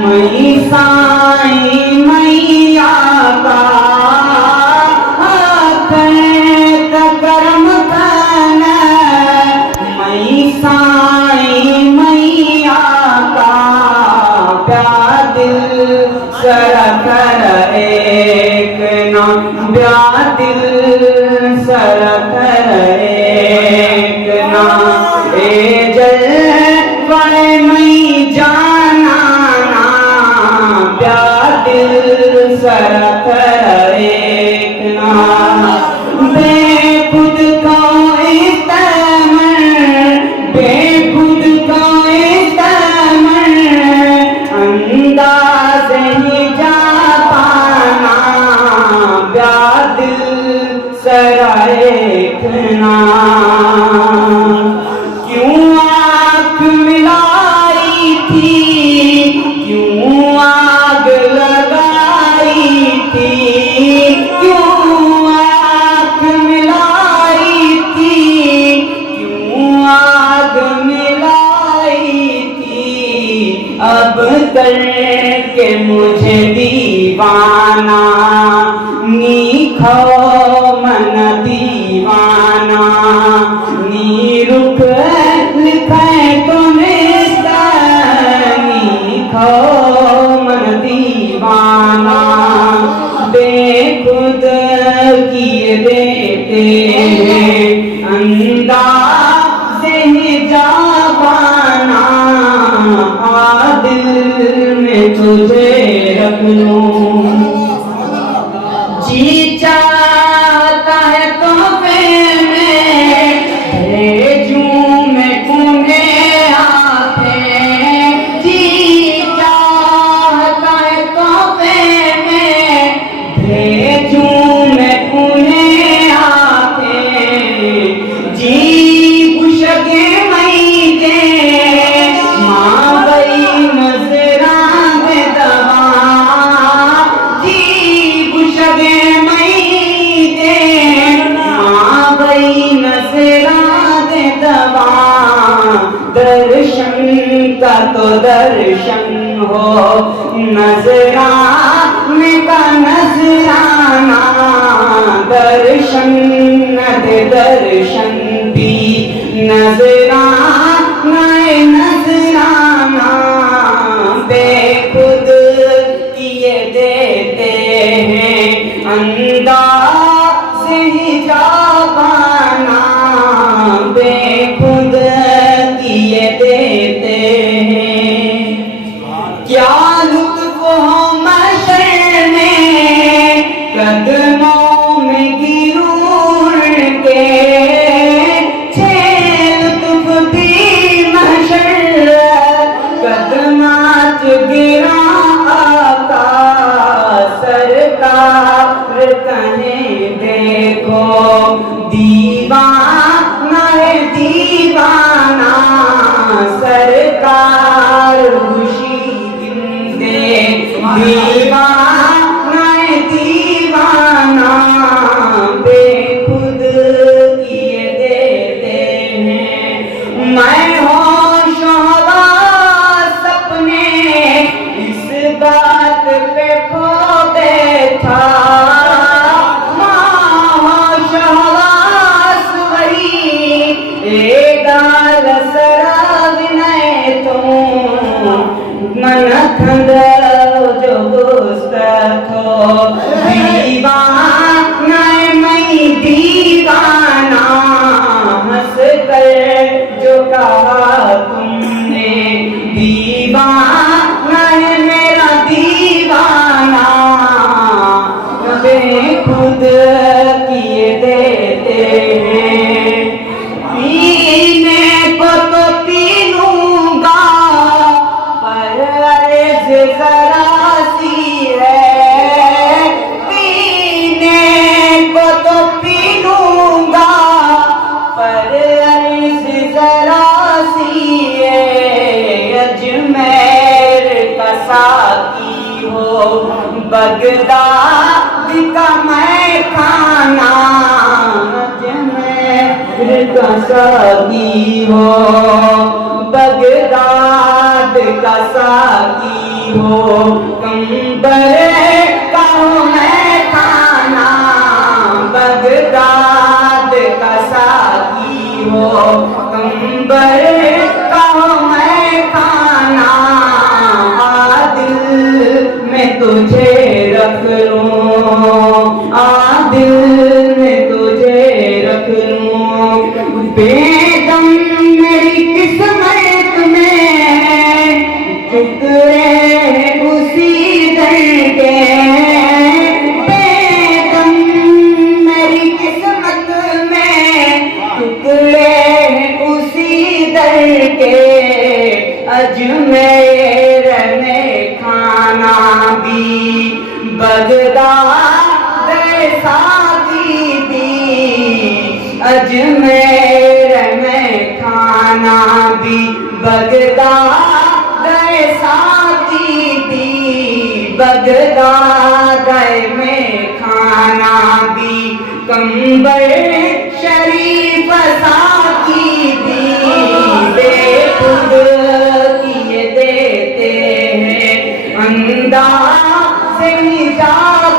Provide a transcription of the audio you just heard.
मई साईं मैया का करम कन मई साईं मैया का प्या दिल सरकर एक नाम प्या दिल सरकर एक नाम ए जल बड़े मई जाना प्या दिल सरकर एक नाम बेखुद का इस्तेमन बेखुद का इस्तेमन अंदाज ही जा पाना प्या दिल सरा एक नाम क्यों आँख मिलाई थी क्यों आग लगाई थी क्यों आँख मिलाई थी क्यों आग मिलाई थी अब करके मुझे दीवाना नीखो मन दीवाना नी रुख लिखे तो नीखो मन दीवाना बेखुद किए देते हैं अंदाज़ ही जावाना आ दिल में तुझे रख लूं जी चाहता है तो मैं भेजूं मैं उन्हें आते जी चाहता है तो मैं भेजूं मैं उन्हें आते जी गुशगे मई के माँ गई नजरान दवा जी गुशगे मई के माँ गई नजरान दवा दर्शन का तो दर्शन हो नजराने का नजराना दर्शन न दे दर्शन भी नजराना नजराना बेखुद किए देते हैं अंदाज़ ही जावाना बेखुद किए देते हैं क्या लुत्फ हो महशर में कदमों में गिरूर के छह लुत्फ भी महशर कदमात गिरा आका सरकार कहें देखो दीवाना है दीवाना सरकार खुशी दिन दे दीवाना है दीवाना बेखुद किए देते हैं मैं होश हवास अपने इस बात पे खो बैठा होश हवास वही गाल सरा विनय तो मन खंद जो गुस्तखो दीवाना मई दीवाना हंस कर जो कहा तुमने दीवाना है मेरा दीवाना बेखुद किए देते हैं पीने को तो पी लूंगा पर अर्ज़ जरा सी है पीने को तो पी लूंगा पर अर्ज़ जरा सी है अजमेर का साकी हो बगदाद का मैं खाना अजमेर का साकी हो बगदाद का साकी हो, कंबर का हो मैं खाना, बगदाद का साकी हो, कंबर का हो मैं खाना, दिल में तुझे रख लूं, दिल में तुझे रख लूं, बेदम मेरी किस्मत में टुकड़े उसी दर के, बेदम मेरी किस्मत में टुकड़े उसी दर के, अजमेर में खाना भी बगदाद सादी दी, अजमेर में खाना भी बगदाद सादी दी, बगदाद में खाना भी कंबर शरीफ साकी दी, बेखुद किए देते हैं अंदाज़ निजात